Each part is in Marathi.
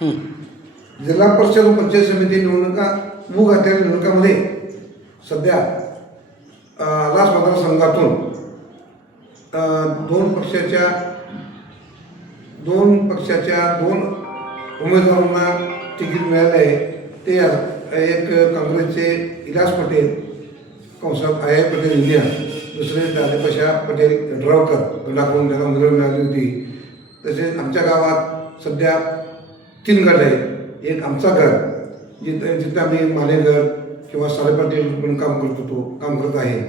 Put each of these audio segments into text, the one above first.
जिल्हा परिषद व पंचायत समिती निवडणुका मूग घातलेल्या निवडणुकामध्ये सध्या लास मतदारसंघातून दोन उमेदवारांना तिकीट मिळाले आहे. ते एक काँग्रेसचे इलास पटेल कंसात आय पटेल इंडिया, दुसरे दादेपाशा पटेल ड्रावकर गटाकडून त्याला उमेदवारी मिळाली होती. तसेच आमच्या गावात सध्या 3 गट आहेत. एक आमचा गट जिथं आम्ही मालेघर किंवा सारे पाटील म्हणून काम करत आहे.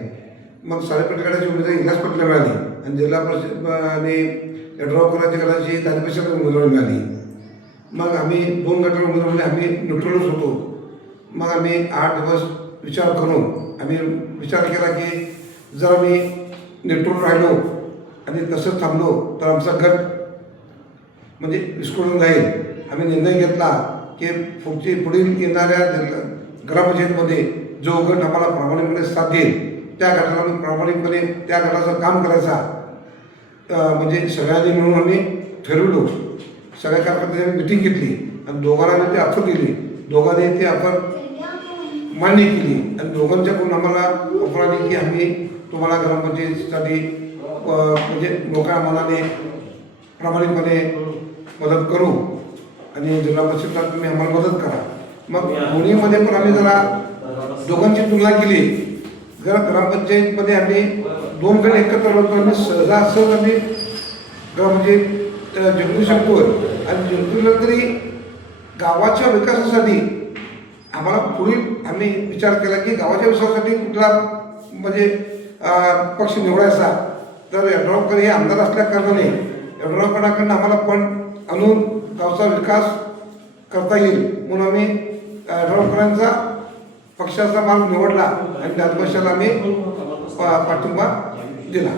मग सारे पाटील गटाची उमेदवारी इलास पटेल मिळाली आणि जिल्हा परिषद आणि ड्रावकरांच्या गटाची दादेपाशाला उमेदवारी मिळाली. मग आम्ही 2 गटाला उमेदवारी आम्ही न्यूट्रलच होतो. मग आम्ही 8 दिवस विचार करून आम्ही विचार केला की जर आम्ही न्यूट्रल राहिलो आणि तसंच थांबलो तर आमचा गट म्हणजे विस्कळून जाईल. आम्ही निर्णय घेतला की पुढील येणाऱ्या ग्रामपंचायतीमध्ये जो गट आम्हाला प्रामाणिकपणे साथ देईल त्या गटाला आम्ही प्रामाणिकपणे त्या गटाचं काम करायचा. म्हणजे सगळ्यांनी मिळून आम्ही ठरवलो. सगळ्या कार्यकर्त्यांनी मिटिंग घेतली आणि दोघांना ते ऑफर दिली. दोघांनी ते ऑफर मान्य केली आणि दोघांच्याकडून आम्हाला ऑफर आली की आम्ही तुम्हाला ग्रामपंचायतीसाठी म्हणजे मोकळ्या मनाने प्रामाणिकपणे मदत करू आणि जिल्हा परिषदला तुम्ही आम्हाला मदत करा. मग दोन्हीमध्ये पण आम्ही जरा दोघांची तुलना केली. ग्रामपंचायतीमध्ये आम्ही 2 गट एकत्र होतो आणि सहजासहज आम्ही ग्रामपंचायत जिंकू शकतो. आणि जिंकलं तरी गावाच्या विकासासाठी आम्हाला पुढील आम्ही विचार केला की गावाच्या विकासासाठी कुठला म्हणजे पक्ष निवडायचा. तर यड्रावकर हे आमदार असल्या कारणाने यड्रावकरांकडून आम्हाला पण आणून गावचा विकास करता येईल म्हणून आम्ही यड्रावकरांचा पक्षाचा मार्ग निवडला आणि दादेपाशाला आम्ही पाठिंबा दिला.